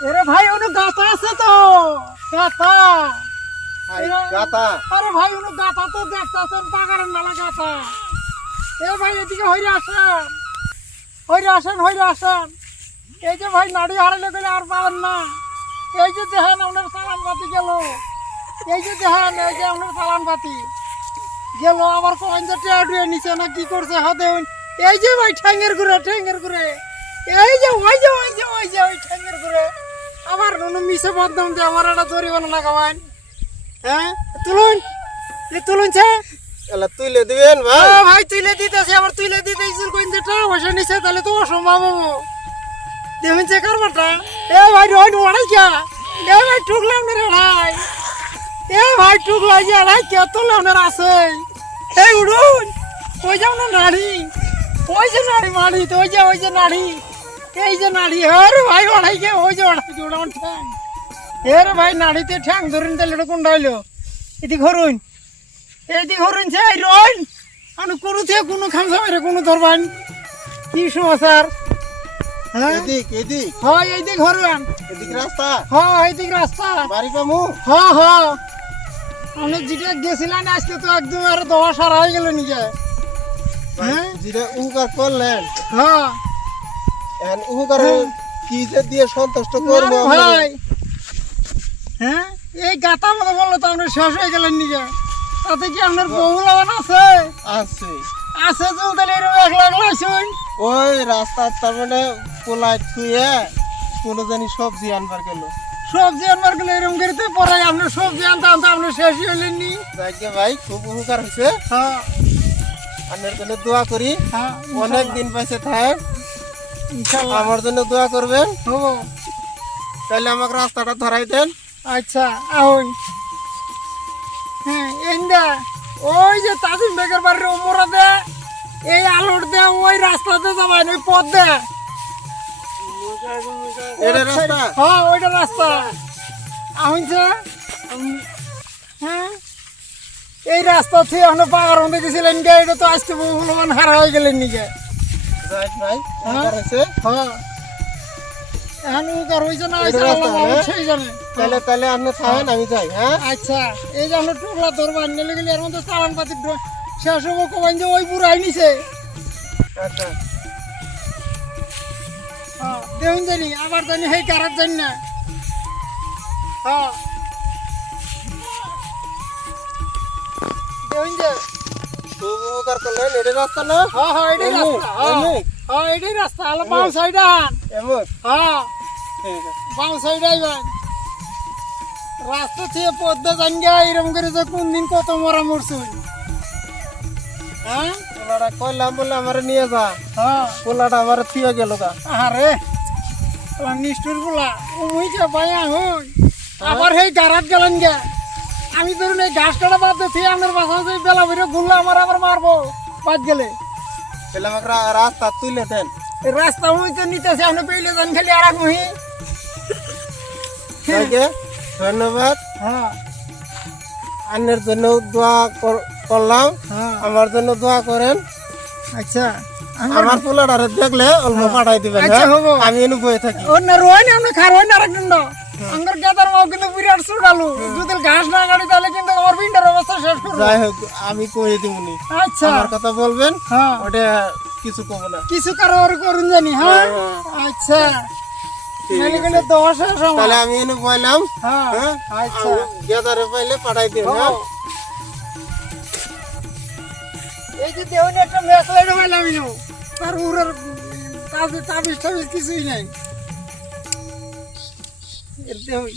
এরে ভাই ওনো গাতা আছে তো গাতা গাতা আরে ভাই ওনো গাতা তো দেখতাছেন বাগানের মেলা গাতা এ ভাই এদিকে হইরে আসেন এই যে ভাই নাড়ি হারাইলে গেলে আর পাবেন না এই যে দেখেন আপনার চালান বাতি গেল এই যে দেখেন এই যে আপনার চালান বাতি গেল আবার কয়েন যে টেয়ার নিচে না কি করছে হাতে এই যে ভাই ঠ্যাঙ্গের ঘুরে এই যে ওই ঠ্যাঙ্গের ঘুরে আমার মিশে বদনাম দিয়ে আমার একটা জরিমানা লাগাবেন হ্যাঁ তুলুন এলা তুইলে দিবেন ভাই ভাই তুইলে দিতেছি আবার তুইলে দিতে কইন যে টাকা পয়সা নিছে তাহলে তো অসম্ভব হবো দেখুন যে কারবারটা এ ভাই রোড ওড়াই কে এ ভাই টুকলাম না রে ভাই এ ভাই টুকলাই যে আড়াই কে তোলাম না আছে এই উড়ুন ওই যাও না নাড়ি ওই যে নাড়ি মাড়ি তো ওই যে নাড়ি এই যে নাড়ি আরে ভাই ওড়াই কে ওই যে ওড়াই ঠ্যাং এরে ভাই নাড়িতে ঠ্যাং ধরুন তাহলে এটা কোনটা হইলো এদিক হরুন যে রইন আনু কোনো থেকে কোনো খামসা মেরে কোনো ধরবেন কি সমাচার হ্যাঁ এদিক হয় এইদিক হরুন এদিক রাস্তা হ্যাঁ এইদিক রাস্তা বাড়ি পামু হ্যাঁ অনেক যেটা গেছিলেন আজকে তো একদম আর দোয়া সারা হয়ে গেল নিজে হ্যাঁ যেটা উপকার করলেন হ্যাঁ এখন উপকার কি যে দিয়ে সন্তুষ্ট করবো ভাই হ্যাঁ এই গাতা মতো বললো তো আমরা শেষ হয়ে গেলেন নিজে তাতে কি আপনার বহু লাগান আছে আছে চলতে এরকম একলা আসুন ওই রাস্তা তার মানে পোলাই থুয়ে কোনো জানি সবজি আনবার গেল সবজি আনবার গেলে এরকম করতে পরে আপনার সবজি আনতে আপনি শেষই হলেন নি যাকে ভাই খুব উপকার হয়েছে হ্যাঁ আপনার জন্য দোয়া করি হ্যাঁ অনেক দিন বেঁচে থাকেন ইনশাআল্লাহ আমার জন্য দোয়া করবেন হবো তাহলে আমাকে রাস্তাটা ধরাই দেন আচ্ছা আহুন হ্যাঁ এন্দা ওই যে তাজিম বেগের বাড়ির ওমরা দে এই আলোর দে ওই রাস্তাতে যাবেন ওই পথ দে এটা রাস্তা হ্যাঁ ওইটা রাস্তা আহুনছে হ্যাঁ এই রাস্তা থেকে আমরা পাগার মধ্যে গেছিলেন গে এটা তো আজকে বহুমান হারা হয়ে গেলেন নিকে রাইট ভাই উপকার হয়েছে হ্যাঁ এখন উকার হয়েছে না এটা হয়েছে রাস্তা, আল্লাহ হ্যাঁ? সেই জানে তাহলে আপনি থাকেন আমি যাই হ্যাঁ আচ্ছা এই যে আমরা টুকরা ধরবা নিলে গেলে এর মধ্যে চালান পাতি শেষ হবো কবেন যে ওই বুড়াই নিছে আচ্ছা হ্যাঁ দেখুন জানি আবার জানি সেই কারাত জানি না হ্যাঁ দেখুন যে খুব উপকার করলেন এটা রাস্তা না হ্যাঁ এটাই রাস্তা হ্যাঁ এটাই রাস্তা আলো বাম সাইড আন এমন হ্যাঁ ঠিক আছে বাম সাইড আইবেন রাস্তা থেকে পদ্মা জানি গা এরকম করে যে কোন দিন কত মরা মরছুন হ্যাঁ পোলাটা কইলাম বলে আমার নিয়ে যা হ্যাঁ পোলাটা আমার থিয়ে গেল গা আরে তোমার নিষ্ঠুর গুলা উমুই যে বায়া হই আবার সেই গারাত গেলেন গে আমি ধরুন এই ঘাস কাটা বাদ দিয়ে আমার বাসা যে বেলা বেরো ঘুরলে আমার আবার মারবো বাদ গেলে তাহলে আমাকে রাস্তা তুলে দেন এই রাস্তা উই তো নিতেছে আপনি পেলে যান খালি আর এক মুহি তাইকে ধন্যবাদ হ্যাঁ আন্নের জন্য দোয়া করলাম হ্যাঁ আমার জন্য দোয়া করেন আচ্ছা আমার পোলাটারে দেখলে অল্প পাঠাই দিবেন আচ্ছা, হ্যাঁ? হবো। আমি এনে বয়ে থাকি অন্য রোয় না আমরা খার হয় না আরেকজন আমার গেদার মাও কিন্তু বিরাট সুড়ালু যদি ঘাস না গাড়ি তাহলে কিন্তু আমার পিন্ডার অবস্থা শেষ করবো যাই হোক আমি কয়ে দিবনি আচ্ছা আমার কথা বলবেন হ্যাঁ ওটা কিছু কব না কিছু কারোর করুন জানি হ্যাঁ আচ্ছা ঠিক নাহলে আছে। কিন্তু 10 সময় তাহলে আমি এনে বইলাম হ্যাঁ হ্যাঁ আচ্ছা গেদারে পাইলে পাঠাই দিন হ্যাঁ এই যে দেউন একটা ম্যাচ লাইট হইলাম ইনো তার উড়ার তাবিজ কিছুই নাই এর দেউন